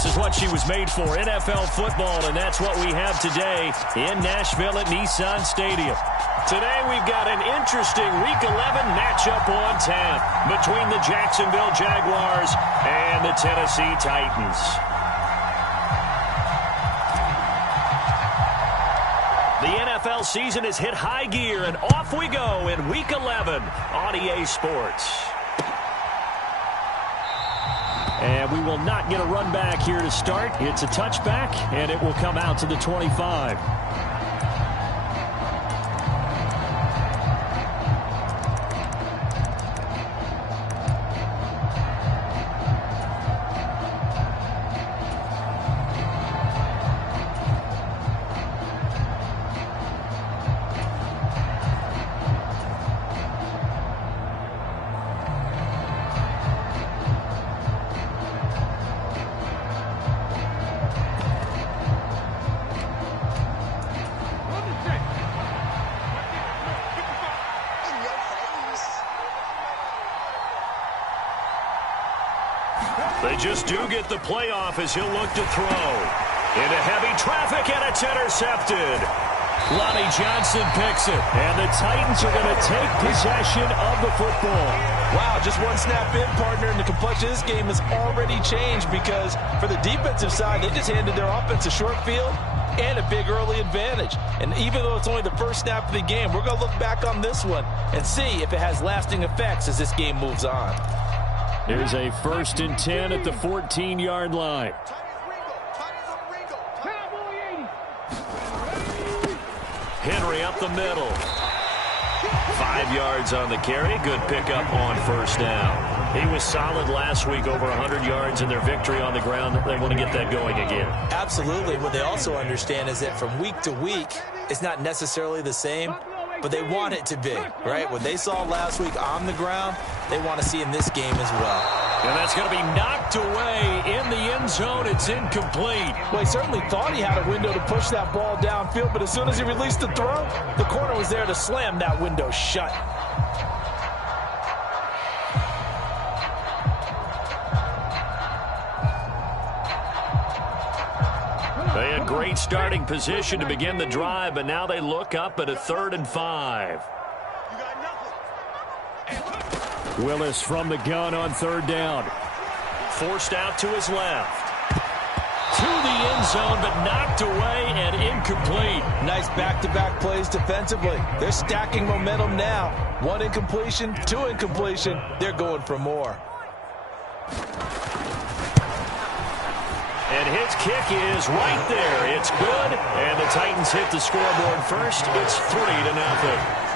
this is what she was made for, NFL football, and that's what we have today in Nashville at Nissan Stadium. Today we've got an interesting Week 11 matchup on tap between the Jacksonville Jaguars and the Tennessee Titans. The NFL season has hit high gear, and off we go in Week 11 on EA Sports. And we will not get a run back here to start. It's a touchback, and it will come out to the 25. They just do get the playoff as he'll look to throw. Into heavy traffic, and it's intercepted. Lonnie Johnson picks it, and the Titans are going to take possession of the football. Wow, just one snap in, partner, and the complexion of this game has already changed because for the defensive side, they just handed their offense a short field and a big early advantage. And even though it's only the first snap of the game, we're going to look back on this one and see if it has lasting effects as this game moves on. Here's a 1st and 10 at the 14-yard line. Henry up the middle. 5 yards on the carry. Good pickup on 1st down. He was solid last week, over 100 yards in their victory on the ground. They want to get that going again. Absolutely. What they also understand is that from week to week, it's not necessarily the same, but they want it to be, right? What they saw last week on the ground, they want to see in this game as well. And that's going to be knocked away in the end zone. It's incomplete. Well, he certainly thought he had a window to push that ball downfield, but as soon as he released the throw, the corner was there to slam that window shut. They had great starting position to begin the drive, but now they look up at a 3rd and 5. Willis from the gun on 3rd down. Forced out to his left. To the end zone, but knocked away and incomplete. Nice back-to-back plays defensively. They're stacking momentum now. 1 incompletion, 2 incompletion. They're going for more. And his kick is right there. It's good, and the Titans hit the scoreboard first. It's 3-0.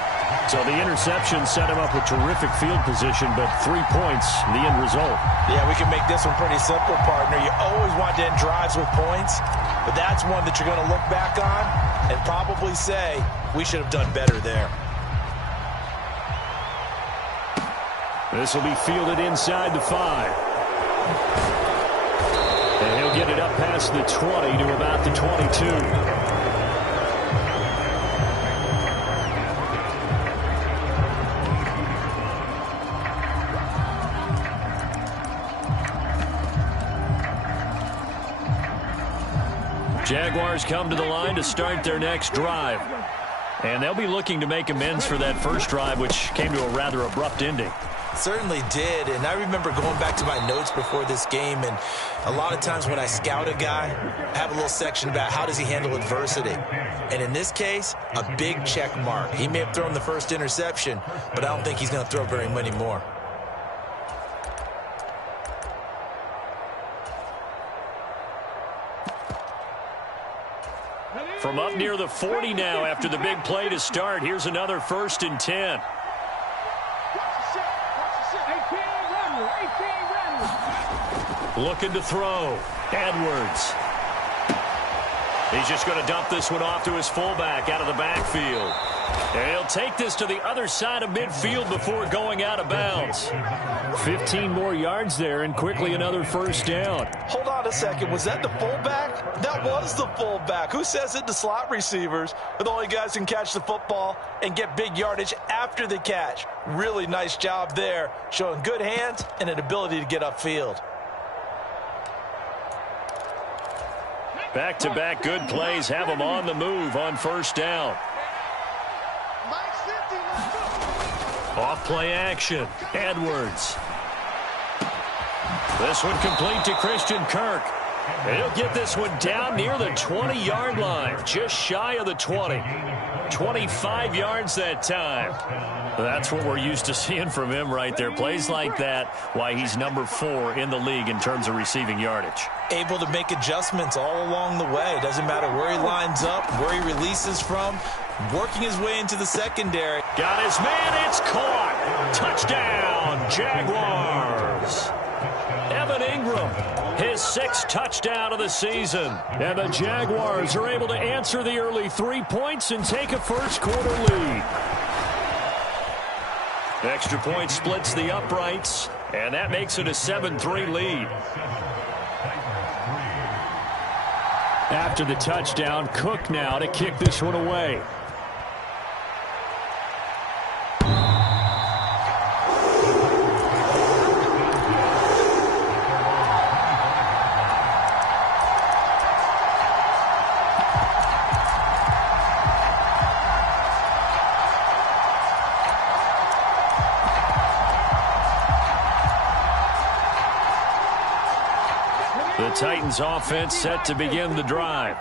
So the interception set him up with terrific field position, but 3 points, the end result. Yeah, we can make this one pretty simple, partner. You always want to end drives with points, but that's one that you're going to look back on and probably say, we should have done better there. This will be fielded inside the 5. And he'll get it up past the 20 to about the 22. Jaguars come to the line to start their next drive. And they'll be looking to make amends for that first drive, which came to a rather abrupt ending. Certainly did, and I remember going back to my notes before this game, and a lot of times when I scout a guy, I have a little section about how does he handle adversity. And in this case, a big check mark. He may have thrown the first interception, but I don't think he's going to throw very many more. From up near the 40 now after the big play to start, here's another 1st and 10. Looking to throw. Edwards. He's just going to dump this one off to his fullback out of the backfield. And he'll take this to the other side of midfield before going out of bounds. 15 more yards there, and quickly another 1st down. Hold on a second. Was that the fullback? That was the fullback. Who says it to slot receivers? But the only guys can catch the football and get big yardage after the catch. Really nice job there, showing good hands and an ability to get upfield. Back-to-back good plays have him on the move on first down. Off play action. Edwards. This one complete to Christian Kirk. And he'll get this one down near the 20-yard line, just shy of the 20. 25 yards that time. That's what we're used to seeing from him right there. Plays like that, why he's number 4 in the league in terms of receiving yardage. Able to make adjustments all along the way. Doesn't matter where he lines up, where he releases from, working his way into the secondary. Got his man, it's caught. Touchdown, Jaguars. Evan Ingram, his 6th touchdown of the season. And the Jaguars are able to answer the early 3 points and take a first-quarter lead. Extra point splits the uprights, and that makes it a 7-3 lead. After the touchdown, Cook now to kick this one away. The Titans offense set to begin the drive.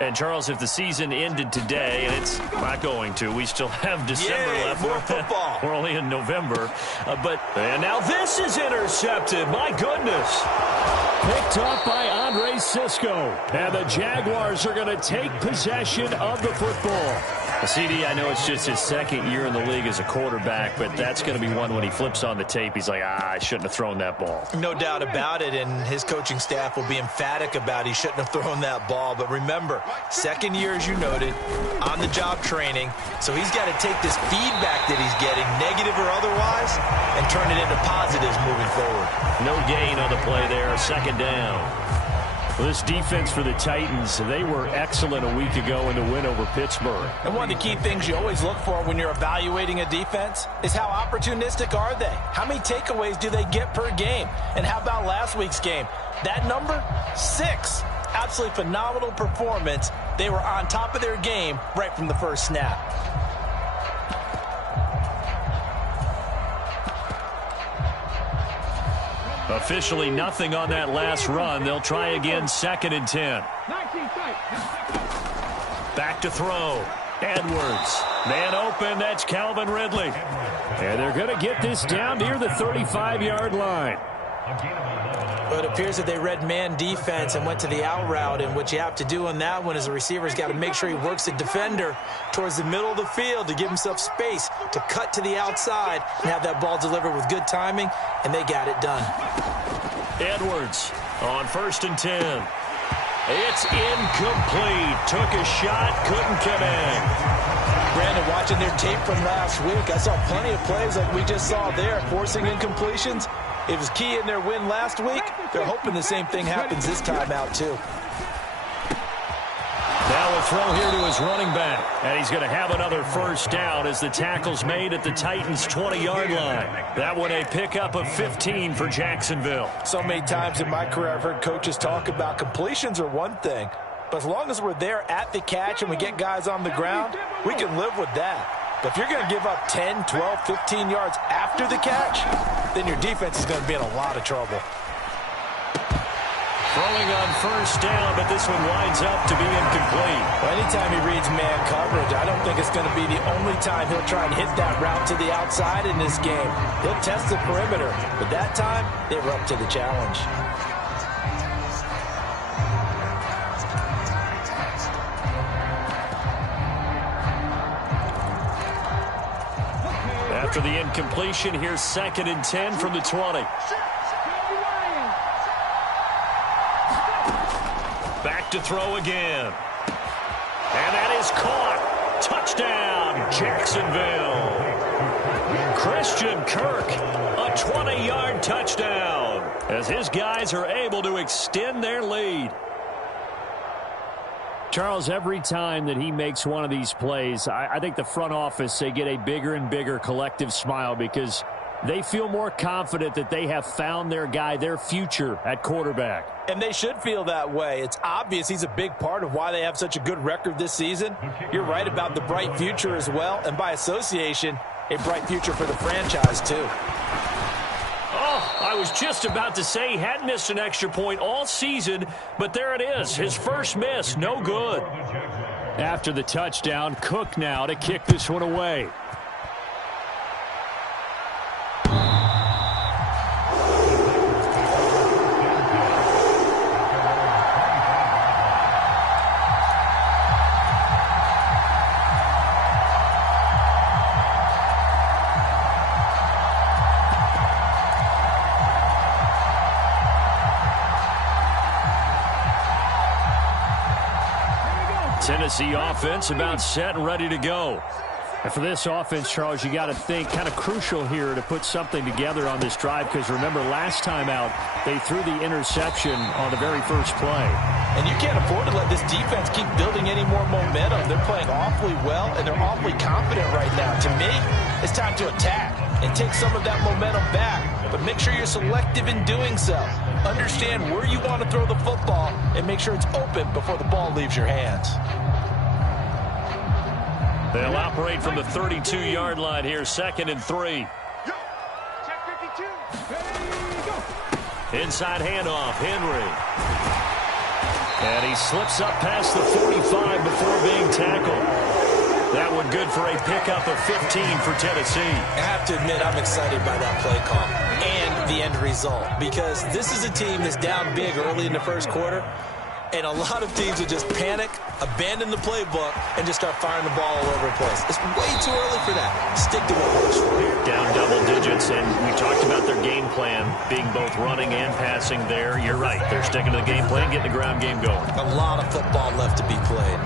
And, Charles, if the season ended today, and it's not going to, we still have December left. More football. We're only in November. And now this is intercepted. My goodness. Picked up by Andre Cisco. And the Jaguars are going to take possession of the football. CD, I know it's just his 2nd year in the league as a quarterback, but that's going to be one when he flips on the tape. He's like, I shouldn't have thrown that ball. No doubt about it, and his coaching staff will be emphatic about he shouldn't have thrown that ball. But remember, 2nd year, as you noted, on-the-job training, so he's got to take this feedback that he's getting, negative or otherwise, and turn it into positives moving forward. No gain on the play there, 2nd down. Well, this defense for the Titans, they were excellent a week ago in the win over Pittsburgh. And one of the key things you always look for when you're evaluating a defense is how opportunistic are they? How many takeaways do they get per game? And how about last week's game? That number? 6. Absolutely phenomenal performance. They were on top of their game right from the first snap. Officially nothing on that last run. They'll try again, 2nd and 10. Back to throw. Edwards. Man open, that's Calvin Ridley. And they're going to get this down near the 35-yard line. But it appears that they read man defense and went to the out route, and what you have to do on that one is the receiver's got to make sure he works the defender towards the middle of the field to give himself space to cut to the outside and have that ball delivered with good timing, and they got it done. Edwards on 1st and 10. It's incomplete. Took a shot, couldn't connect. Brandon, watching their tape from last week, I saw plenty of plays like we just saw there, forcing incompletions. It was key in their win last week. They're hoping the same thing happens this time out, too. Now a throw here to his running back. And he's going to have another first down as the tackle's made at the Titans' 20-yard line. That one a pickup of 15 for Jacksonville. So many times in my career I've heard coaches talk about completions are one thing. But as long as we're there at the catch and we get guys on the ground, we can live with that. But if you're going to give up 10, 12, 15 yards after the catch, then your defense is going to be in a lot of trouble. Throwing on first down, but this one winds up to be incomplete. Well, anytime he reads man coverage, I don't think it's going to be the only time he'll try and hit that route to the outside in this game. He'll test the perimeter, but that time, they were up to the challenge. After the incompletion, here's 2nd and 10 from the 20. Back to throw again. And that is caught. Touchdown, Jacksonville. Christian Kirk, a 20-yard touchdown, as his guys are able to extend their lead. Charles, every time that he makes one of these plays, I think the front office, they get a bigger and bigger collective smile because They feel more confident that they have found their guy, their future at quarterback. And they should feel that way. It's obvious he's a big part of why they have such a good record this season. You're right about the bright future as well, and by association, a bright future for the franchise too. Oh, I was just about to say he hadn't missed an extra point all season, but there it is. His first miss, no good. After the touchdown, Cook now to kick this one away. Tennessee offense about set and ready to go. And for this offense, Charles, you got to think kind of crucial here to put something together on this drive, because remember last time out they threw the interception on the very first play. And you can't afford to let this defense keep building any more momentum. They're playing awfully well, and they're awfully confident right now. To me, it's time to attack and take some of that momentum back. But make sure you're selective in doing so. Understand where you want to throw the football and make sure it's open before the ball leaves your hands. They'll operate from the 32-yard line here, 2nd and 3. Inside handoff, Henry. And he slips up past the 45 before being tackled. That one good for a pickup of 15 for Tennessee. I have to admit, I'm excited by that play call and the end result, because this is a team that's down big early in the first quarter, and a lot of teams will just panic, abandon the playbook, and just start firing the ball all over the place. It's way too early for that. Stick to what works for you. Down double digits, and we talked about their game plan being both running and passing there. You're right. They're sticking to the game plan, getting the ground game going. A lot of football left to be played.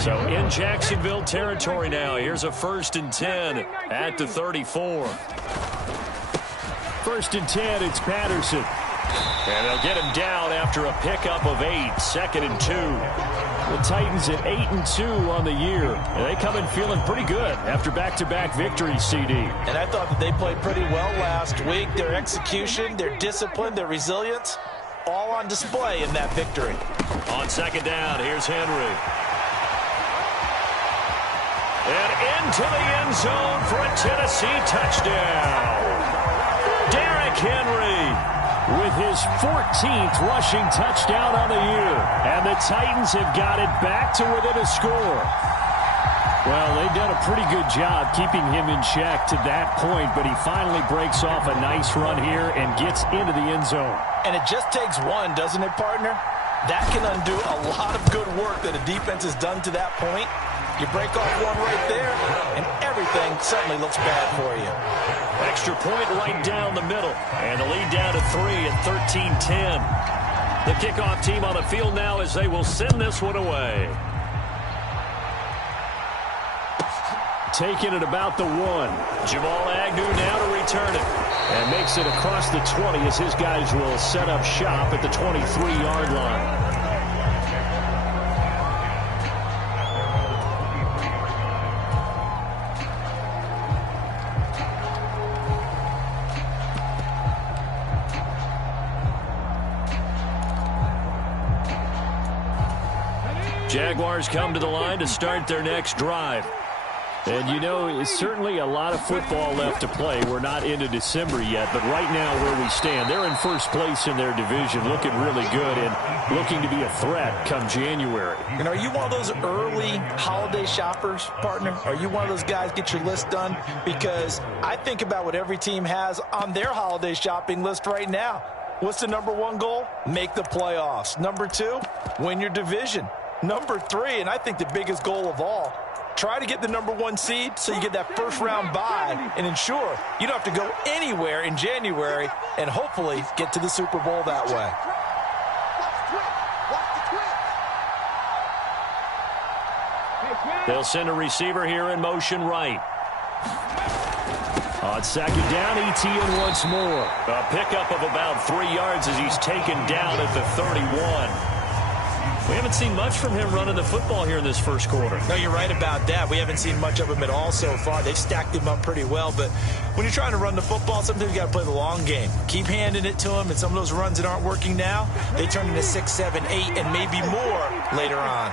So in Jacksonville territory now. Here's a 1st and 10 at the 34. 1st and 10, it's Patterson. And they'll get him down after a pickup of 8, 2nd and 2. The Titans at 8 and 2 on the year. And they come in feeling pretty good after back-to-back victories, CD. And I thought that they played pretty well last week. Their execution, their discipline, their resilience, all on display in that victory. On 2nd down, here's Henry. And into the end zone for a Tennessee touchdown. Derrick Henry with his 14th rushing touchdown on the year. And the Titans have got it back to within a score. Well, they've done a pretty good job keeping him in check to that point, but he finally breaks off a nice run here and gets into the end zone. And it just takes one, doesn't it, partner? That can undo a lot of good work that a defense has done to that point. You break off one right there, and everything suddenly looks bad for you. Extra point right down the middle. And the lead down to 3 at 13-10. The kickoff team on the field now as they will send this one away. Taking it about the 1. Jamal Agnew now to return it. And makes it across the 20 as his guys will set up shop at the 23-yard line. Jaguars come to the line to start their next drive. And, you know, it's certainly a lot of football left to play. We're not into December yet, but right now where we stand, they're in first place in their division, looking really good and looking to be a threat come January. And are you one of those early holiday shoppers, partner? Are you one of those guys get your list done? Because I think about what every team has on their holiday shopping list right now. What's the number 1 goal? Make the playoffs. Number 2, win your division. Number 3, and I think the biggest goal of all, try to get the number 1 seed so you get that first-round bye and ensure you don't have to go anywhere in January and hopefully get to the Super Bowl that way. They'll send a receiver here in motion right. On 2nd down, ETN once more. A pickup of about 3 yards as he's taken down at the 31. We haven't seen much from him running the football here in this first quarter. No, you're right about that. We haven't seen much of him at all so far. They've stacked him up pretty well, but when you're trying to run the football, sometimes you got to play the long game. Keep handing it to him, and some of those runs that aren't working now, they turn into 6, 7, 8, and maybe more later on.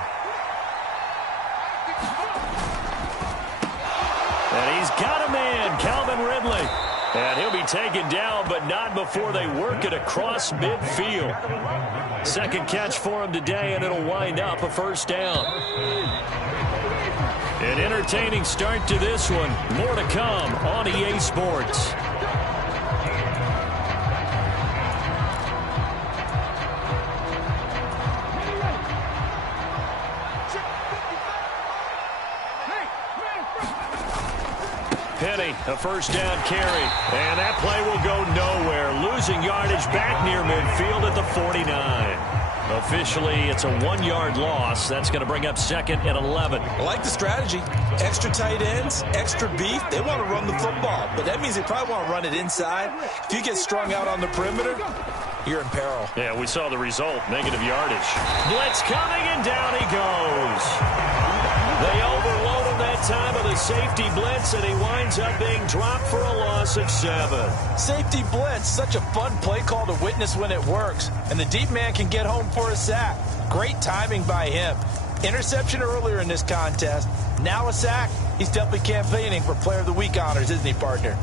And he's got a man, Calvin Ridley. And he'll be taken down, but not before they work it across midfield. Second catch for him today, and it'll wind up a first down. An entertaining start to this one. More to come on EA Sports. Penny, a first down carry. And that play will go nowhere. Losing yardage back near midfield at the 49. Officially, it's a 1-yard loss. That's going to bring up 2nd and 11. I like the strategy. Extra tight ends, extra beef. They want to run the football, but that means they probably want to run it inside. If you get strung out on the perimeter, you're in peril. Yeah, we saw the result. Negative yardage. Blitz coming, and down he goes. They overload him that time of the safety blitz, and he winds up being dropped for a loss of 7. Safety blitz, such a fun play call to witness when it works. And the deep man can get home for a sack. Great timing by him. Interception earlier in this contest. Now a sack. He's definitely campaigning for Player of the Week honors, isn't he, partner?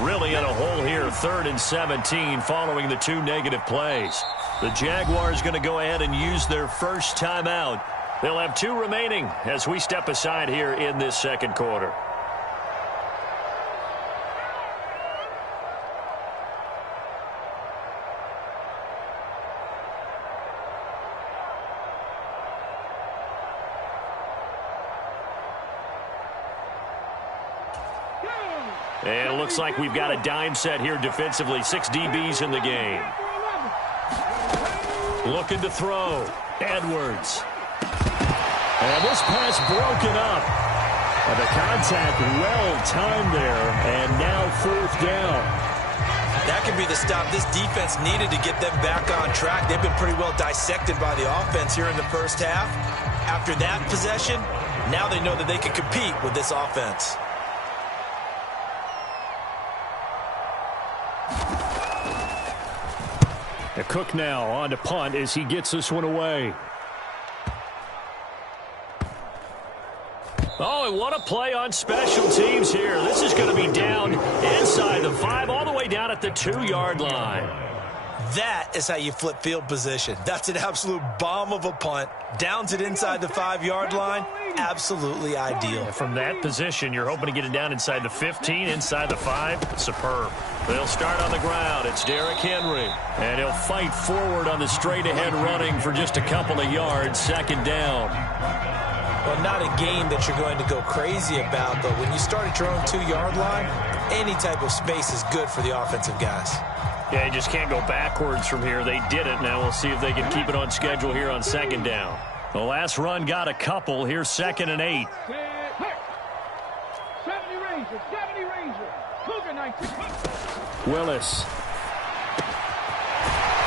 Really in a hole here, 3rd and 17 following the 2 negative plays. The Jaguars going to go ahead and use their first timeout. They'll have 2 remaining as we step aside here in this second quarter. And it looks like we've got a dime set here defensively. 6 DBs in the game. Looking to throw. Edwards. And this pass broken up. And the contact well-timed there. And now 4th down. That could be the stop this defense needed to get them back on track. They've been pretty well dissected by the offense here in the first half. After that possession, now they know that they can compete with this offense. Cook now on to punt as he gets this one away. Oh, and what a play on special teams here. This is going to be down inside the 5, all the way down at the 2-yard line. That is how you flip field position. That's an absolute bomb of a punt. Downs it inside the 5-yard line. Absolutely ideal. And from that position, you're hoping to get it down inside the 15, inside the 5. Superb. They'll start on the ground. It's Derrick Henry. And he'll fight forward on the straight-ahead running for just a couple of yards. 2nd down. Well, not a game that you're going to go crazy about, but when you start at your own 2-yard line, any type of space is good for the offensive guys. Yeah, you just can't go backwards from here. They did it. Now we'll see if they can keep it on schedule here on 2nd down. The last run got a couple. Here's 2nd and 8. 70 Ranger. Cougar 19. Willis.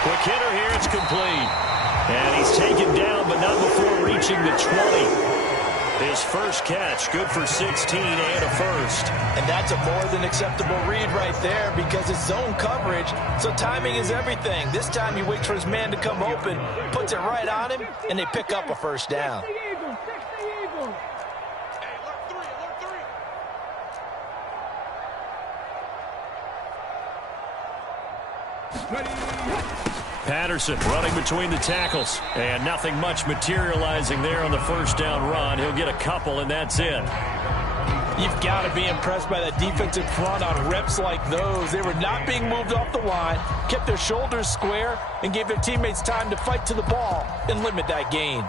Quick hitter here. It's complete. And he's taken down, but not before reaching the 20. His first catch, good for 16 and a first. And that's a more than acceptable read right there because it's zone coverage, so timing is everything. This time he waits for his man to come open, puts it right on him, and they pick up a first down. Patterson running between the tackles, and nothing much materializing there on the first down run. He'll get a couple, and that's it. You've got to be impressed by that defensive front on reps like those. They were not being moved off the line, kept their shoulders square, and gave their teammates time to fight to the ball and limit that gain.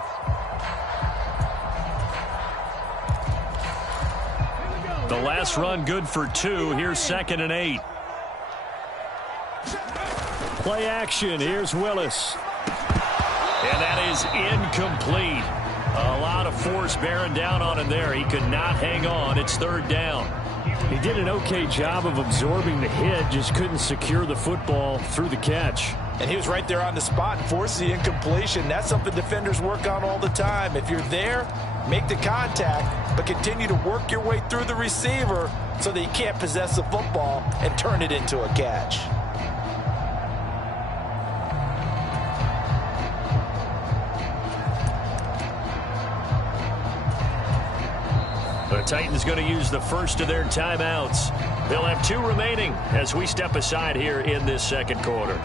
The last run good for 2. Here's 2nd and 8. Play action. Here's Willis. And that is incomplete. A lot of force bearing down on him there. He could not hang on. It's third down. He did an okay job of absorbing the hit, just couldn't secure the football through the catch. And he was right there on the spot and forced the incompletion. That's something defenders work on all the time. If you're there, make the contact, but continue to work your way through the receiver so that you can't possess the football and turn it into a catch. The Titans going to use the first of their timeouts. They'll have 2 remaining as we step aside here in this second quarter.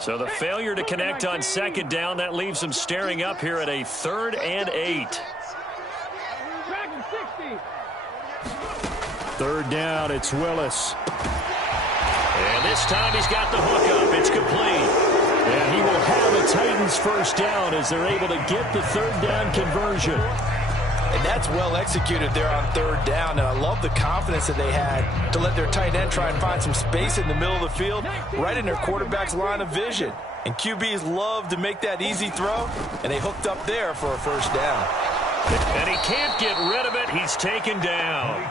So the failure to connect on second down, that leaves them staring up here at a 3rd and 8. 3rd down, it's Willis. And this time he's got the hook up. It's complete. And he will have a Titans first down as they're able to get the 3rd down conversion. And that's well executed there on 3rd down. And I love the confidence that they had to let their tight end try and find some space in the middle of the field, right in their quarterback's line of vision. And QBs love to make that easy throw, and they hooked up there for a first down. And he can't get rid of it. He's taken down.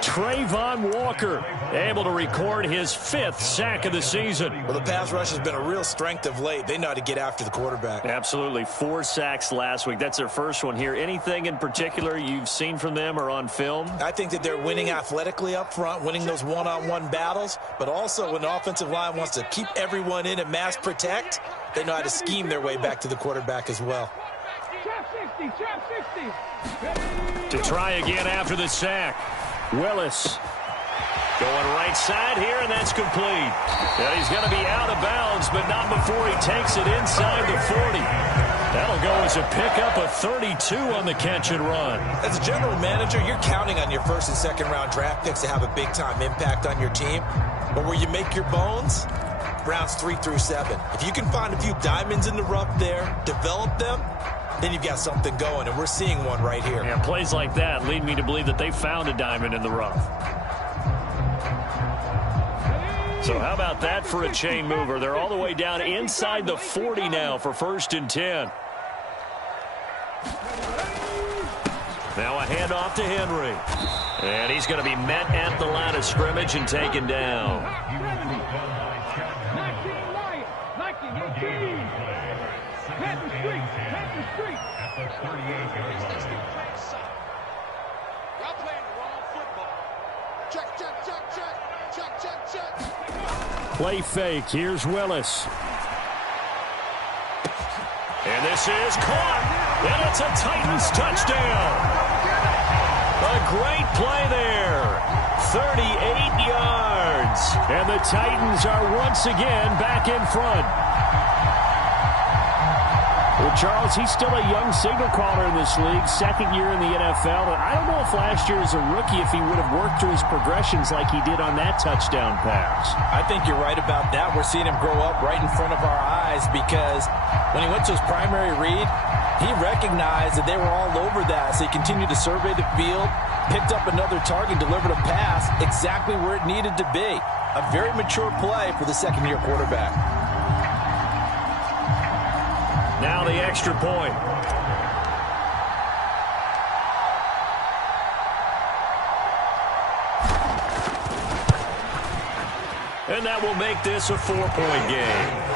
Trayvon Walker able to record his 5th sack of the season. Well, the pass rush has been a real strength of late. They know how to get after the quarterback. Absolutely. 4 sacks last week. That's their first one here. Anything in particular you've seen from them or on film? I think that they're winning athletically up front, winning those one-on-one battles, but also when the offensive line wants to keep everyone in and mass protect, they know how to scheme their way back to the quarterback as well. Trap 60. To try again after the sack. Willis going right side here, and that's complete. And he's going to be out of bounds, but not before he takes it inside the 40. That'll go as a pickup of 32 on the catch and run. As a general manager, you're counting on your 1st and 2nd round draft picks to have a big-time impact on your team. But where you make your bones, rounds 3 through 7. If you can find a few diamonds in the rough there, develop them, then you've got something going, and we're seeing one right here. Yeah, plays like that lead me to believe that they found a diamond in the rough. So how about that for a chain mover? They're all the way down inside the 40 now for 1st and 10. Now a handoff to Henry. And he's going to be met at the line of scrimmage and taken down. 19, Panther Street. Y'all playing the wrong football. Check. Play fake. Here's Willis. And this is caught. And it's a Titans touchdown. A great play there. 38 yards. And the Titans are once again back in front. Well, Charles, he's still a young signal caller in this league, 2nd year in the NFL. And I don't know if last year as a rookie if he would have worked through his progressions like he did on that touchdown pass. I think you're right about that. We're seeing him grow up right in front of our eyes because when he went to his primary read, he recognized that they were all over that. So he continued to survey the field, picked up another target, delivered a pass exactly where it needed to be. A very mature play for the 2nd-year quarterback. Now the extra point. And that will make this a 4-point game.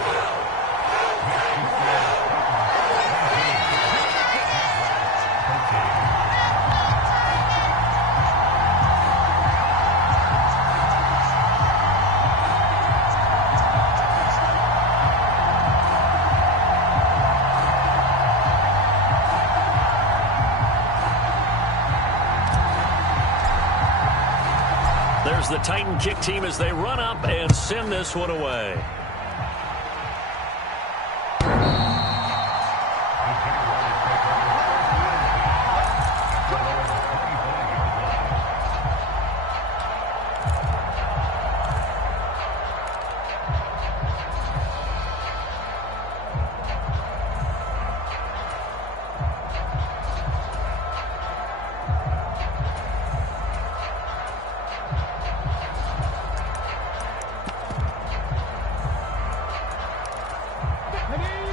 There's the Titan kick team as they run up and send this one away.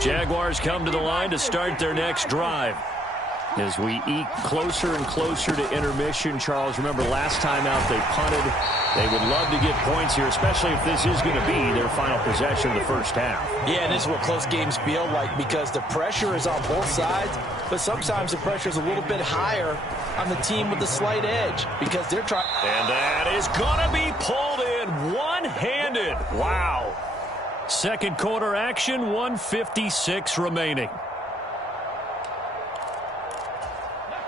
Jaguars come to the line to start their next drive. As we eke closer and closer to intermission, Charles, remember last time out they punted. They would love to get points here, especially if this is going to be their final possession of the first half. Yeah, and this is what close games feel like because the pressure is on both sides, but sometimes the pressure is a little bit higher on the team with the slight edge because they're trying. And that is going to be pulled in one-handed. Wow. Second quarter action, 1:56 remaining.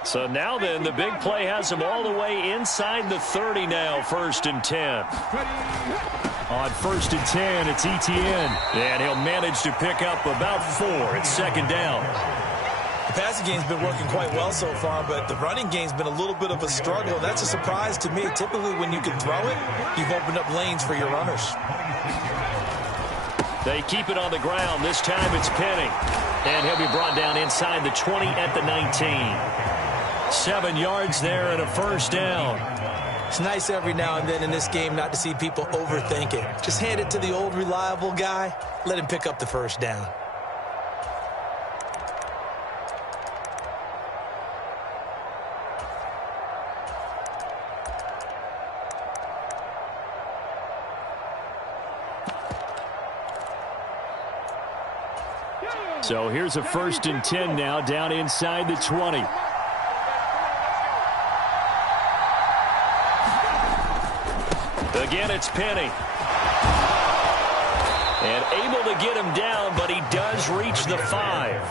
So now then, the big play has him all the way inside the 30 now, 1st and 10. On 1st and 10, it's Etienne. And he'll manage to pick up about 4. It's 2nd down. The passing game's been working quite well so far, but the running game's been a little bit of a struggle. That's a surprise to me. Typically, when you can throw it, you've opened up lanes for your runners. They keep it on the ground. This time it's Penny. And he'll be brought down inside the 20 at the 19. 7 yards there and a 1st down. It's nice every now and then in this game not to see people overthink it. Just hand it to the old reliable guy. Let him pick up the 1st down. So here's a 1st and 10 now down inside the 20. Again, it's Penny. And able to get him down, but he does reach the 5.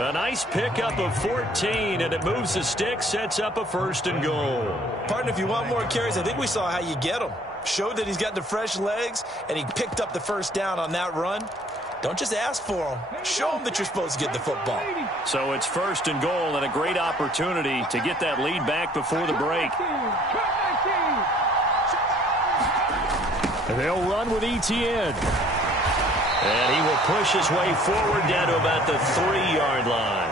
A nice pickup of 14, and it moves the stick, sets up a 1st and goal. Partner, if you want more carries, I think we saw how you get him. Showed that he's got the fresh legs, and he picked up the 1st down on that run. Don't just ask for him. Show him that you're supposed to get the football. So it's 1st and goal and a great opportunity to get that lead back before the break. They'll run with Etienne. And he will push his way forward down to about the 3-yard line.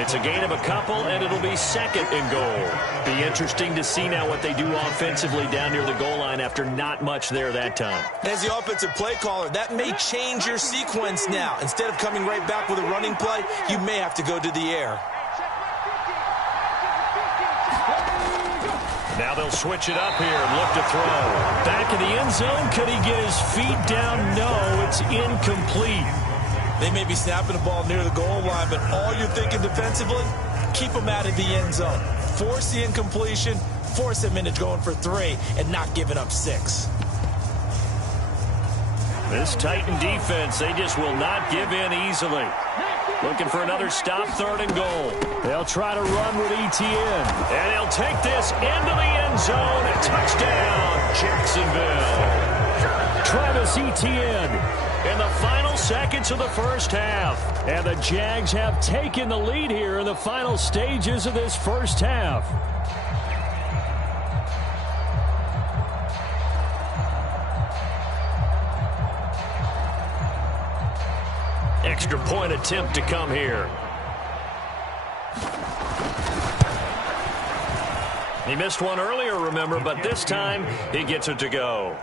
It's a gain of a couple, and it'll be 2nd and goal. Be interesting to see now what they do offensively down near the goal line after not much there that time. As the offensive play caller, that may change your sequence now. Instead of coming right back with a running play, you may have to go to the air. Now they'll switch it up here and look to throw. Back in the end zone. Could he get his feet down? No, it's incomplete. They may be snapping the ball near the goal line, but all you're thinking defensively, keep them out of the end zone. Force the incompletion, force them into going for 3, and not giving up 6. This Titan defense, they just will not give in easily. Looking for another stop, 3rd and goal. They'll try to run with Etienne. And he'll take this into the end zone. A touchdown, Jacksonville. Travis Etienne in the final seconds of the 1st half. And the Jags have taken the lead here in the final stages of this 1st half. Extra point attempt to come here. He missed one earlier, remember, but this time he gets it to go.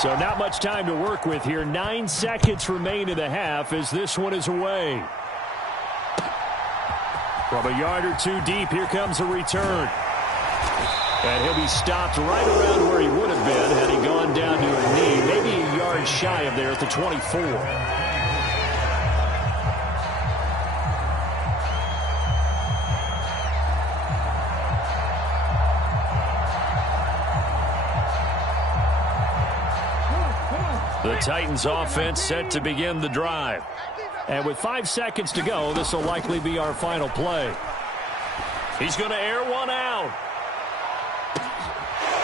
So not much time to work with here. 9 seconds remain in the half as this one is away. From a yard or 2 deep, here comes a return. And he'll be stopped right around where he would have been had he gone down to a knee, maybe a yard shy of there at the 24. The Titans offense set to begin the drive. And with 5 seconds to go, this will likely be our final play. He's going to air one out.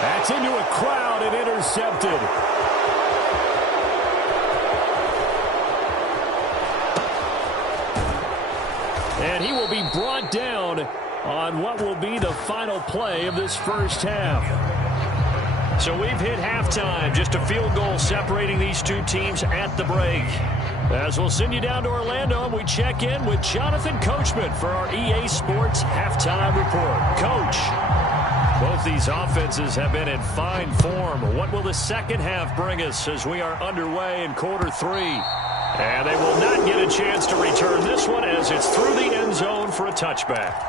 That's into a crowd and intercepted. And he will be brought down on what will be the final play of this 1st half. So we've hit halftime. Just a field goal separating these two teams at the break. As we'll send you down to Orlando, and we check in with Jonathan Coachman for our EA Sports Halftime Report. Coach, both these offenses have been in fine form. What will the second half bring us as we are underway in quarter 3? And they will not get a chance to return this one as it's through the end zone for a touchback.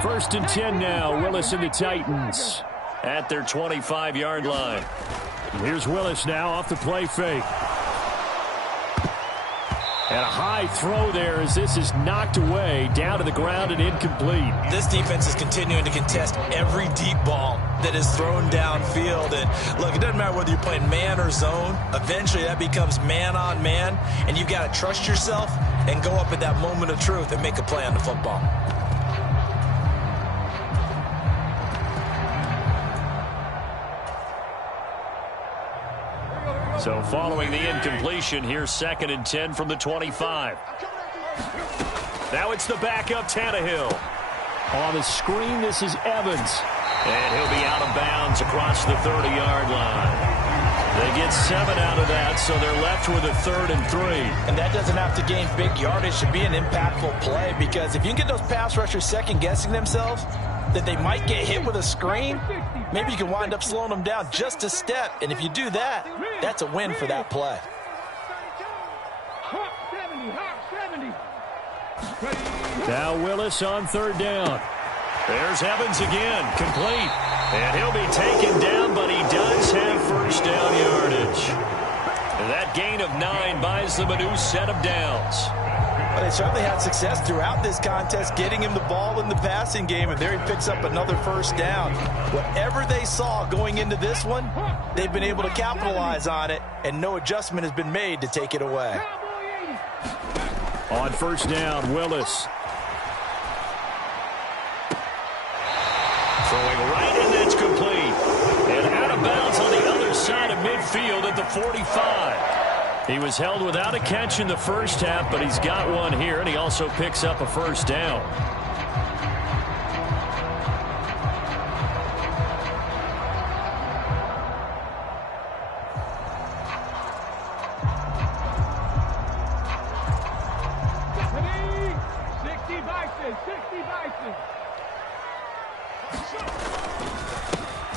1st and 10 now. Willis and the Titans at their 25-yard line. Here's Willis now off the play fake. And a high throw there as this is knocked away, down to the ground and incomplete. This defense is continuing to contest every deep ball that is thrown downfield. And look, it doesn't matter whether you're playing man or zone. Eventually that becomes man on man, and you've got to trust yourself and go up at that moment of truth and make a play on the football. So following the incompletion, here's 2nd and 10 from the 25. Now it's the backup Tannehill. On the screen, this is Evans. And he'll be out of bounds across the 30-yard line. They get 7 out of that, so they're left with a 3rd and 3. And that doesn't have to gain big yardage to be an impactful play, because if you can get those pass rushers second-guessing themselves, that they might get hit with a screen, maybe you can wind up slowing them down just a step. And if you do that, that's a win for that play. Now Willis on 3rd down. There's Evans again, complete. And he'll be taken down, but he does have 1st down yardage. And that gain of 9 buys them a new set of downs. Well, they certainly had success throughout this contest, getting him the ball in the passing game, and there he picks up another 1st down. Whatever they saw going into this one, they've been able to capitalize on it, and no adjustment has been made to take it away. On 1st down, Willis. Throwing right, and that's complete. And out of bounds on the other side of midfield at the 45. He was held without a catch in the first half, but he's got one here, and he also picks up a 1st down.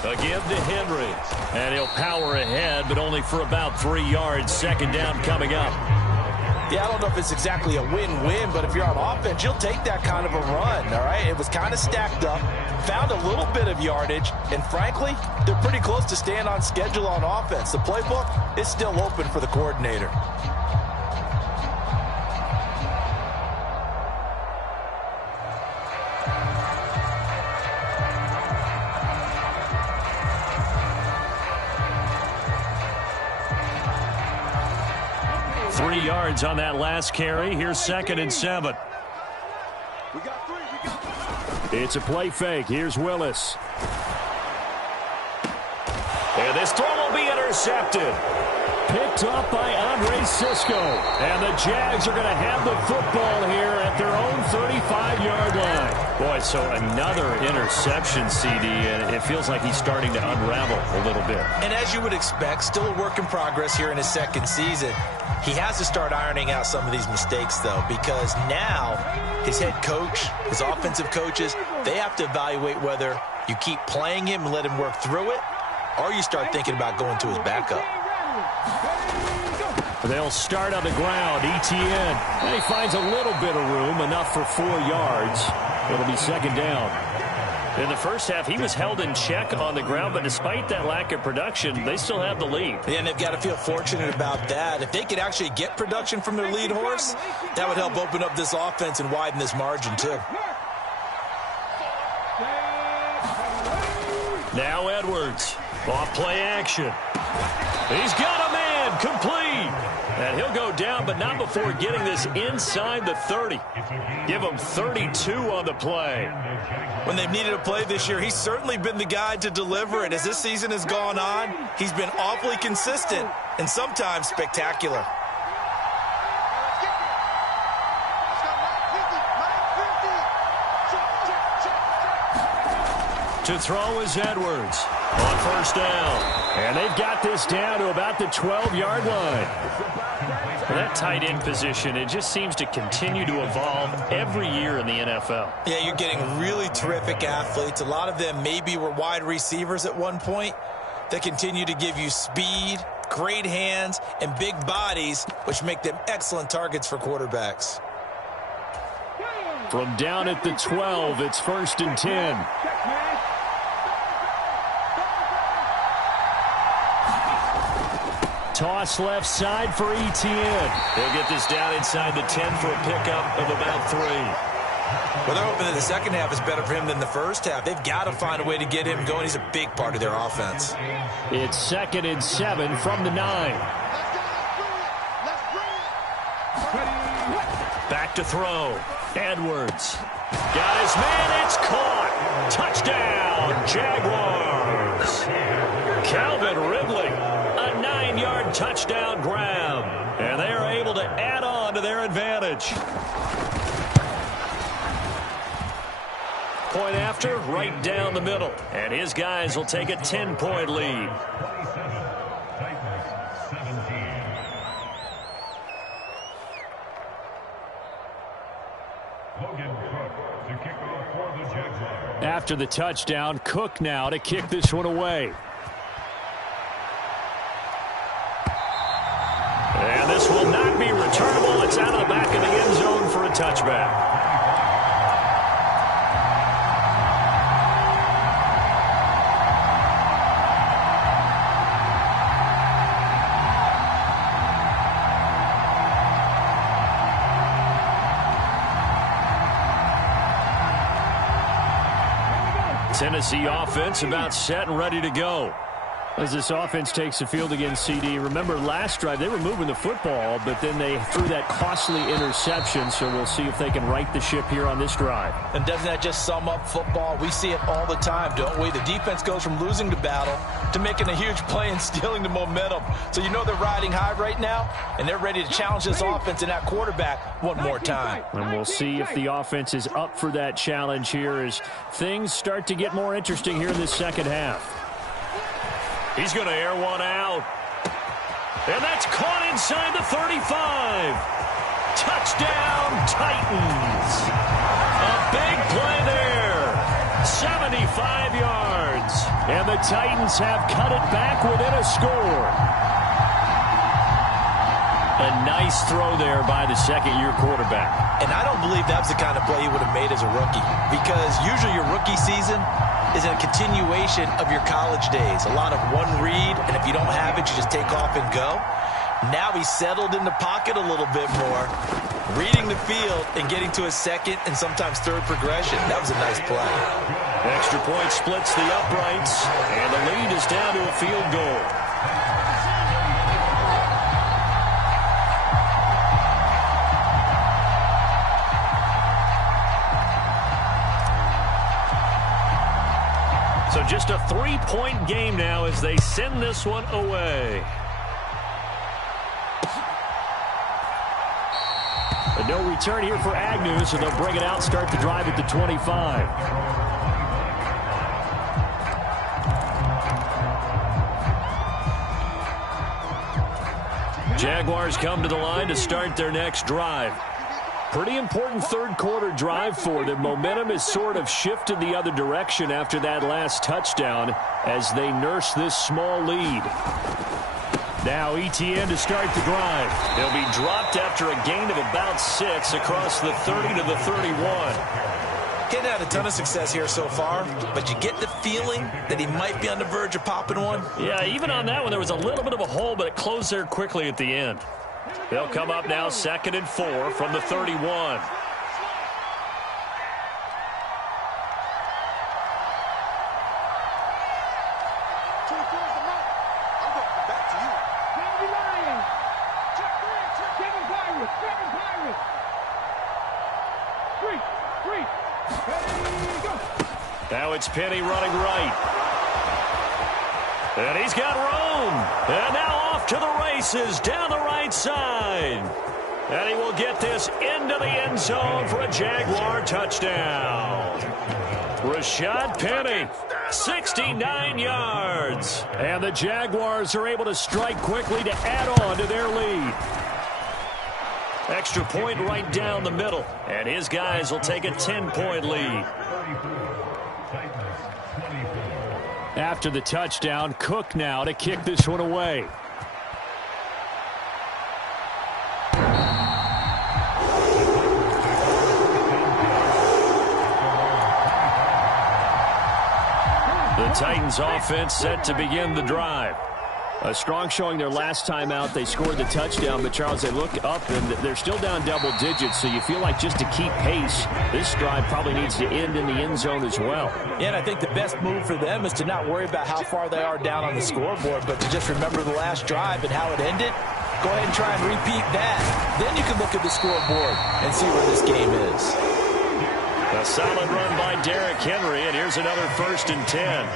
A give to Henry. And he'll power ahead, but only for about 3 yards. 2nd down coming up. Yeah, I don't know if it's exactly a win-win, but if you're on offense, you'll take that kind of a run, all right? It was kind of stacked up, found a little bit of yardage, and frankly, they're pretty close to staying on schedule on offense. The playbook is still open for the coordinator. Yards on that last carry. Here's 2nd and 7. It's a play fake. Here's Willis. And this throw will be intercepted. Picked up by Andre Cisco. And the Jags are going to have the football here at their own 35-yard line. Boy, so another interception, CD, and it feels like he's starting to unravel a little bit. And as you would expect, still a work in progress here in his 2nd season. He has to start ironing out some of these mistakes, though, because now his head coach, his offensive coaches, they have to evaluate whether you keep playing him and let him work through it, or you start thinking about going to his backup. They'll start on the ground. ETN. And he finds a little bit of room, enough for 4 yards. It'll be 2nd down. In the first half, he was held in check on the ground, but despite that lack of production, they still have the lead. And they've got to feel fortunate about that. If they could actually get production from their lead horse, that would help open up this offense and widen this margin, too. Now Edwards. Off play action. He's got a man, complete. And he'll go down, but not before getting this inside the 30. Give him 32 on the play. When they've needed a play this year, he's certainly been the guy to deliver it. As this season has gone on, he's been awfully consistent and sometimes spectacular. To throw is Edwards on first down. And they've got this down to about the 12-yard line. Well, that tight end position, it just seems to continue to evolve every year in the NFL. Yeah, you're getting really terrific athletes. A lot of them maybe were wide receivers at one point that continue to give you speed, great hands, and big bodies, which make them excellent targets for quarterbacks. From down at the 12, it's 1st and 10. Toss left side for Etienne. They'll get this down inside the 10 for a pickup of about 3. Well, they're hoping that the second half is better for him than the first half. They've got to find a way to get him going. He's a big part of their offense. It's 2nd and 7 from the 9. Back to throw. Edwards. Got his man. It's caught. Touchdown, Jaguars. Calvin Ridley. A 9-yard touchdown grab. And they are able to add on to their advantage. Point after, right down the middle. And his guys will take a 10-point lead. After the touchdown, Cook now to kick this one away. And this will not be returnable. It's out of the back of the end zone for a touchback. Tennessee offense about set and ready to go. As this offense takes the field against CD, remember last drive they were moving the football, but then they threw that costly interception, so we'll see if they can right the ship here on this drive. And doesn't that just sum up football? We see it all the time, don't we? The defense goes from losing the battle to making a huge play and stealing the momentum. So you know they're riding high right now, and they're ready to challenge this offense and that quarterback one more time. And we'll see if the offense is up for that challenge here as things start to get more interesting here in this second half. He's going to air one out. And that's caught inside the 35. Touchdown, Titans. A big play there. 75 yards. And the Titans have cut it back within a score. A nice throw there by the second-year quarterback. And I don't believe that was the kind of play he would have made as a rookie, because usually your rookie season is a continuation of your college days. A lot of one read, and if you don't have it, you just take off and go. Now he's settled in the pocket a little bit more, reading the field and getting to a second and sometimes third progression. That was a nice play. Extra point splits the uprights, and the lead is down to a field goal. So just a 3-point game now as they send this one away. But no return here for Agnew, so they'll bring it out, start the drive at the 25. Jaguars come to the line to start their next drive. Pretty important third quarter drive for them. Momentum has sort of shifted the other direction after that last touchdown as they nurse this small lead. Now Etienne to start the drive. He'll be dropped after a gain of about 6 across the 30 to the 31. He hadn't had a ton of success here so far, but you get the feeling that he might be on the verge of popping one. Yeah, even on that one, there was a little bit of a hole, but it closed there quickly at the end. They'll come up now 2nd and 4 from the 31. Now it's Penny running right. And he's got room. And now off to the races down the right side. And he will get this into the end zone for a Jaguar touchdown. Rashad Penny 69 yards. And the Jaguars are able to strike quickly to add on to their lead. Extra point right down the middle. And his guys will take a 10-point lead. After the touchdown, Cook now to kick this one away. The Titans offense set to begin the drive. A strong showing their last time out. They scored the touchdown, but Charles, they look up and they're still down double digits, so you feel like just to keep pace, this drive probably needs to end in the end zone as well. Yeah, and I think the best move for them is to not worry about how far they are down on the scoreboard, but to just remember the last drive and how it ended. Go ahead and try and repeat that. Then you can look at the scoreboard and see where this game is. A solid run by Derrick Henry, and here's another 1st and 10.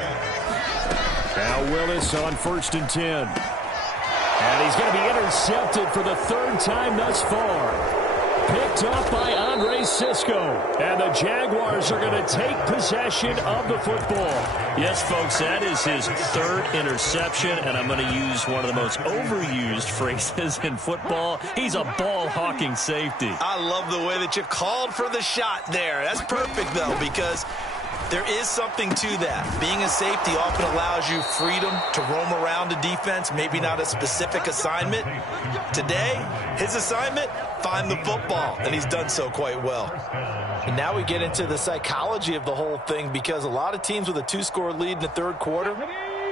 Now Willis on 1st and 10. And he's going to be intercepted for the 3rd time thus far. Picked up by Andre Cisco. And the Jaguars are going to take possession of the football. Yes, folks, that is his 3rd interception, and I'm going to use one of the most overused phrases in football. He's a ball-hawking safety. I love the way that you called for the shot there. That's perfect, though, because there is something to that. Being a safety often allows you freedom to roam around a defense, maybe not a specific assignment. Today, his assignment, find the football, and he's done so quite well. And now we get into the psychology of the whole thing, because a lot of teams with a 2-score lead in the 3rd quarter,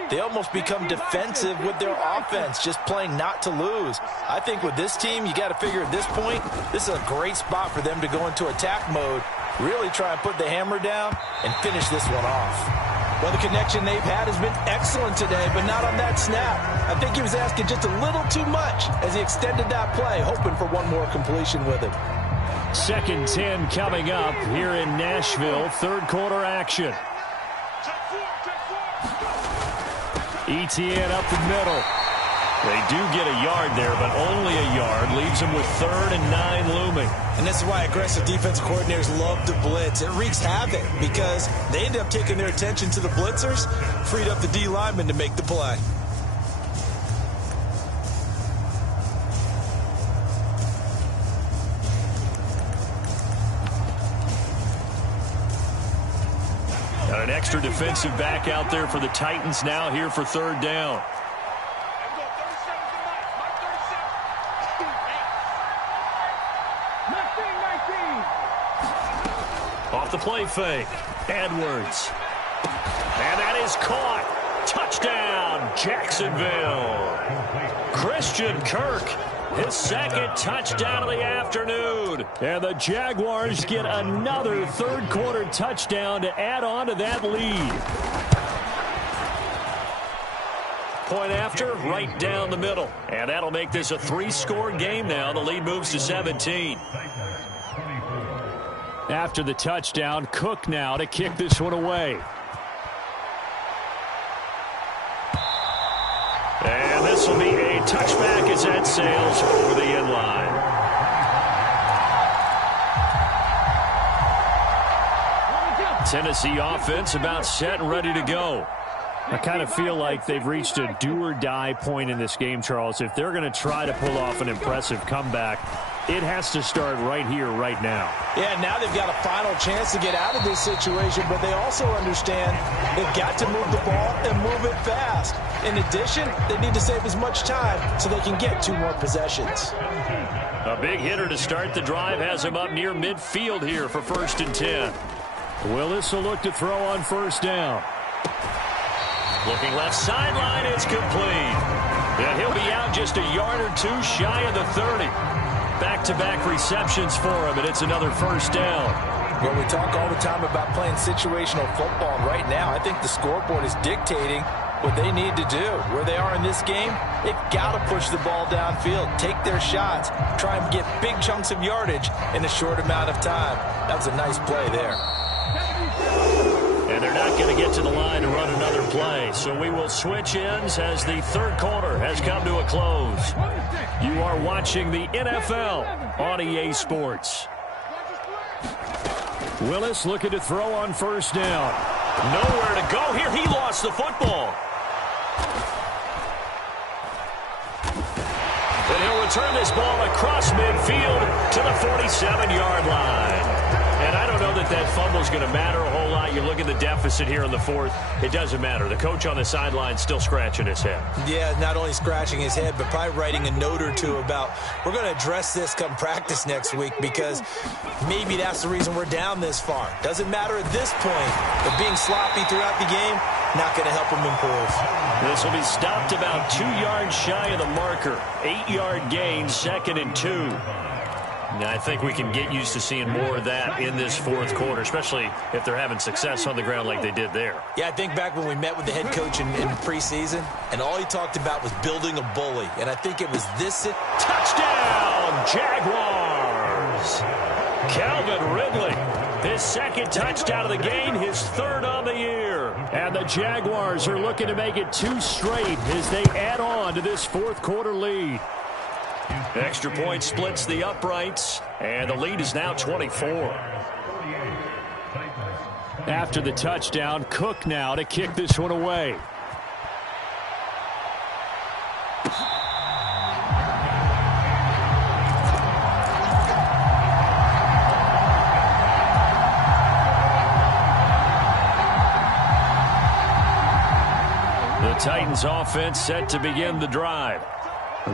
they almost become defensive with their offense, just playing not to lose. I think with this team, you got to figure at this point, this is a great spot for them to go into attack mode, really try and put the hammer down and finish this one off. Well, the connection they've had has been excellent today, but not on that snap. I think he was asking just a little too much as he extended that play, hoping for one more completion with it. 2nd 10 coming up here in Nashville. 3rd quarter action. Etienne up the middle. They do get a yard there, but only a yard. Leaves them with 3rd and 9 looming. And this is why aggressive defensive coordinators love to blitz. It wreaks havoc because they end up taking their attention to the blitzers, freed up the D lineman to make the play. Got an extra defensive back out there for the Titans now here for 3rd down. Off the play fake. Edwards. And that is caught. Touchdown, Jacksonville. Christian Kirk, his 2nd touchdown of the afternoon. And the Jaguars get another 3rd quarter touchdown to add on to that lead. Point after, right down the middle. And that'll make this a 3-score game now. The lead moves to 17. After the touchdown, Cook now to kick this one away. And this will be a touchback as that sails over the end line. Tennessee offense about set and ready to go. I kind of feel like they've reached a do-or-die point in this game, Charles. If they're going to try to pull off an impressive comeback, it has to start right here, right now. Yeah, now they've got a final chance to get out of this situation, but they also understand they've got to move the ball and move it fast. In addition, they need to save as much time so they can get 2 more possessions. A big hitter to start the drive has him up near midfield here for 1st and 10. Willis will look to throw on 1st down. Looking left sideline, it's complete. And he'll be out just a yard or 2 shy of the 30. Back-to-back receptions for him, and it's another 1st down. Well, we talk all the time about playing situational football, and right now I think the scoreboard is dictating what they need to do. Where they are in this game, they've got to push the ball downfield, take their shots, try and get big chunks of yardage in a short amount of time. That was a nice play there. And they're not going to get to the line to run another play. So we will switch ends as the 3rd quarter has come to a close. You are watching the NFL on EA Sports. Willis looking to throw on 1st down. Nowhere to go here. He lost the football. And he'll return this ball across midfield to the 47-yard line. And I don't know that that fumble is going to matter a whole lot. You look at the deficit here in the fourth. It doesn't matter. The coach on the sideline still scratching his head. Yeah, not only scratching his head, but probably writing a note or two about, we're going to address this come practice next week, because maybe that's the reason we're down this far. Doesn't matter at this point, but being sloppy throughout the game, not going to help him improve. This will be stopped about 2 yards shy of the marker. 8-yard gain, 2nd and 2. Now, I think we can get used to seeing more of that in this fourth quarter, especially if they're having success on the ground like they did there. Yeah, I think back when we met with the head coach in preseason, and all he talked about was building a bully. And I think it was this. Touchdown, Jaguars! Calvin Ridley, his 2nd touchdown of the game, his 3rd on the year. And the Jaguars are looking to make it 2 straight as they add on to this fourth quarter lead. Extra point splits the uprights, and the lead is now 24. After the touchdown, Cook now to kick this one away. The Titans offense set to begin the drive.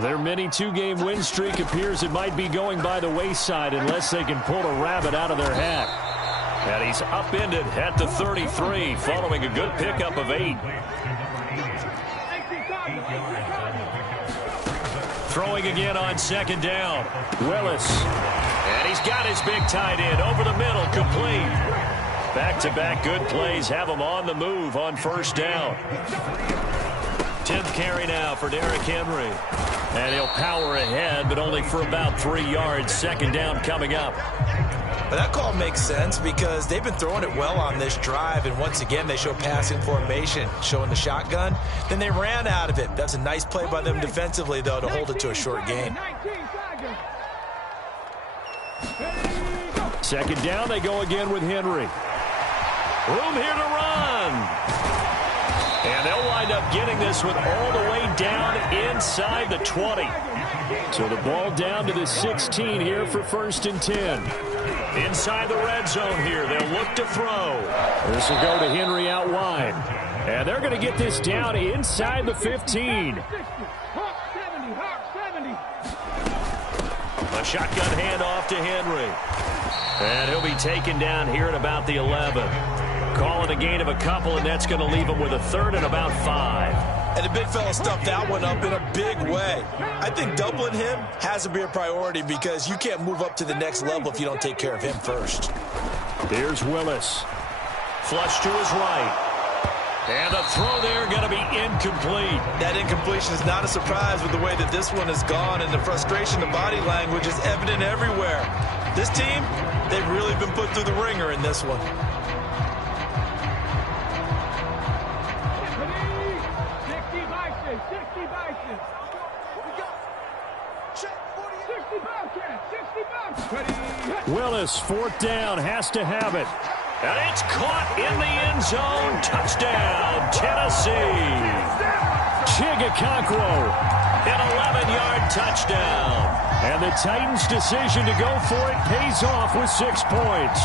Their mini 2-game win streak appears it might be going by the wayside unless they can pull a rabbit out of their hat. And he's upended at the 33 following a good pickup of 8. Throwing again on 2nd down. Willis. And he's got his big tight end over the middle, complete. Back-to-back good plays have him on the move on 1st down. 10th carry now for Derrick Henry. And he'll power ahead, but only for about 3 yards. 2nd down coming up. But that call makes sense because they've been throwing it well on this drive, and once again they show passing formation, showing the shotgun. Then they ran out of it. That's a nice play by them defensively, though, to hold it to a short gain. 2nd down, they go again with Henry. Room here to run. And they'll wind up getting this one all the way down inside the 20. So the ball down to the 16 here for 1st and 10. Inside the red zone here, they'll look to throw. This will go to Henry out wide. And they're going to get this down inside the 15. A shotgun handoff to Henry. And he'll be taken down here at about the 11. Calling a gain of a couple, and that's going to leave him with a 3rd and about 5. And the big fella stuffed that one up in a big way. I think doubling him has to be a priority because you can't move up to the next level if you don't take care of him first. Here's Willis. Flush to his right. And the throw there going to be incomplete. That incompletion is not a surprise with the way that this one has gone, and the frustration, the body language is evident everywhere. This team, they've really been put through the ringer in this one. Willis, 4th down, has to have it. And it's caught in the end zone. Touchdown, Tennessee. Chigakonkwo. An 11-yard touchdown. And the Titans' decision to go for it pays off with 6 points.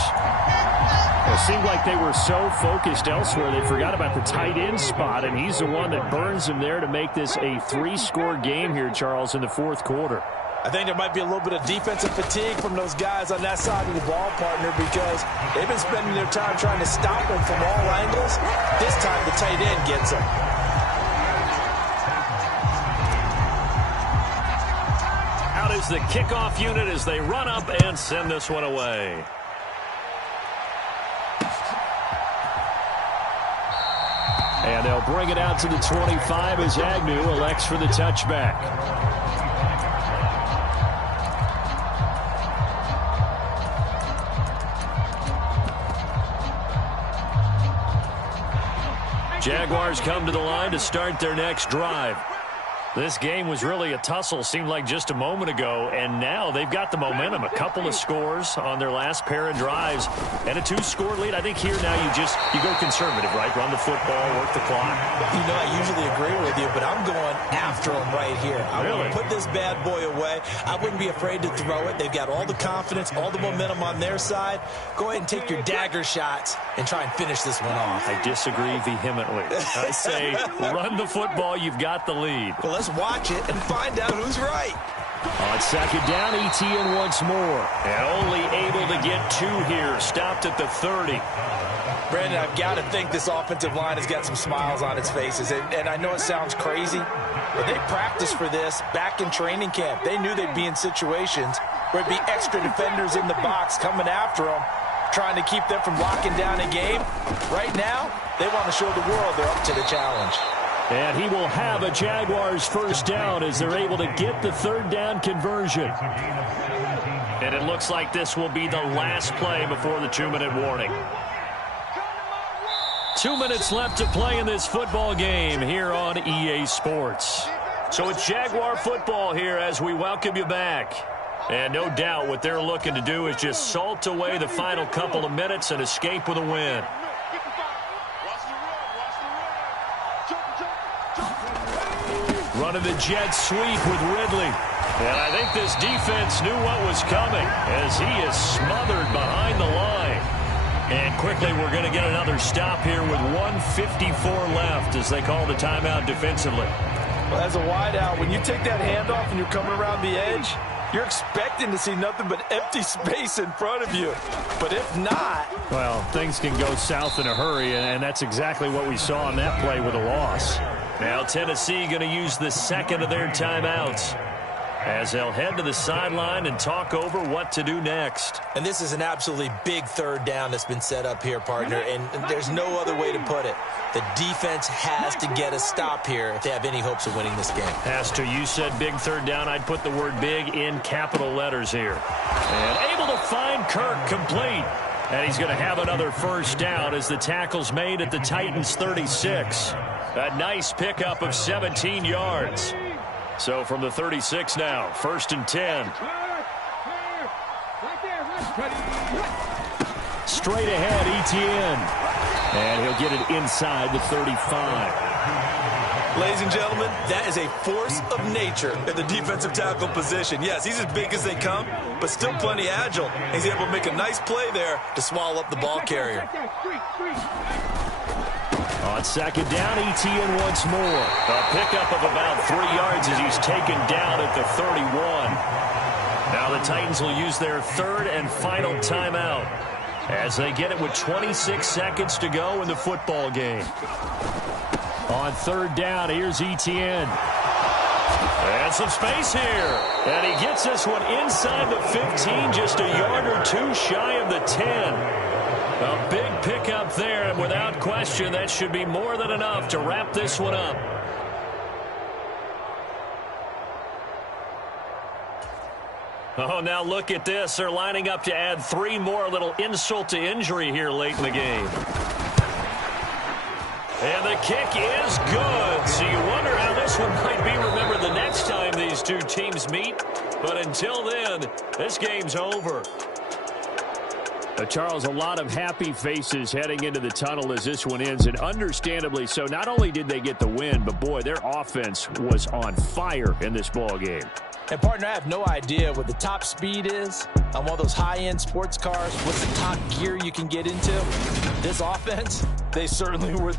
It seemed like they were so focused elsewhere they forgot about the tight end spot, and he's the one that burns them there to make this a 3-score game here, Charles, in the fourth quarter. I think there might be a little bit of defensive fatigue from those guys on that side of the ball, partner, because they've been spending their time trying to stop them from all angles. This time the tight end gets them. Out is the kickoff unit as they run up and send this one away. And they'll bring it out to the 25 as Agnew elects for the touchback. Jaguars come to the line to start their next drive. This game was really a tussle, seemed like just a moment ago, and now they've got the momentum. A couple of scores on their last pair of drives and a 2-score lead. I think here now you go conservative, right? Run the football, work the clock. You know, I usually agree with you, but I'm going after them right here. I want to put this bad boy away. I wouldn't be afraid to throw it. They've got all the confidence, all the momentum on their side. Go ahead and take your dagger shots and try and finish this one off. I disagree vehemently. I say run the football. You've got the lead. Well, let's watch it and find out who's right. On second down, Etienne once more. And only able to get 2 here. Stopped at the 30. Brandon, I've got to think this offensive line has got some smiles on its faces. And I know it sounds crazy, but they practiced for this back in training camp. They knew they'd be in situations where it'd be extra defenders in the box coming after them, trying to keep them from locking down a game. Right now, they want to show the world they're up to the challenge. And he will have a Jaguars first down as they're able to get the third down conversion. And it looks like this will be the last play before the 2-minute warning. 2 minutes left to play in this football game here on EA Sports. So it's Jaguar football here as we welcome you back. And no doubt what they're looking to do is just salt away the final couple of minutes and escape with a win. Running the jet sweep with Ridley. And I think this defense knew what was coming as he is smothered behind the line. And quickly we're going to get another stop here with 1:54 left as they call the timeout defensively. Well, as a wideout, when you take that handoff and you're coming around the edge, you're expecting to see nothing but empty space in front of you. But if not... well, things can go south in a hurry, and that's exactly what we saw on that play with a loss. Now Tennessee going to use the second of their timeouts as they'll head to the sideline and talk over what to do next. And this is an absolutely big third down that's been set up here, partner, and there's no other way to put it. The defense has to get a stop here if they have any hopes of winning this game. Has to. You said big third down. I'd put the word big in capital letters here. And able to find Kirk complete. And he's going to have another first down as the tackle's made at the Titans' 36. A nice pickup of 17 yards. So from the 36 now, 1st and 10. Straight ahead, Etienne. And he'll get it inside the 35. Ladies and gentlemen, that is a force of nature at the defensive tackle position. Yes, he's as big as they come, but still plenty agile. He's able to make a nice play there to swallow up the ball carrier. On second down, Etienne once more. A pickup of about 3 yards as he's taken down at the 31. Now the Titans will use their third and final timeout as they get it with 26 seconds to go in the football game. On third down, here's Etienne. And some space here. And he gets this one inside the 15, just a yard or 2 shy of the 10. A big pickup there, and without question, that should be more than enough to wrap this one up. Oh, now look at this. They're lining up to add 3 more, a little insult to injury here late in the game. And the kick is good. So you wonder how this one might be remembered the next time these two teams meet. But until then, this game's over. Charles, a lot of happy faces heading into the tunnel as this one ends, and understandably so. Not only did they get the win, but boy, their offense was on fire in this ball game. And partner, I have no idea what the top speed is on one of those high-end sports cars. What's the top gear you can get into? This offense, they certainly were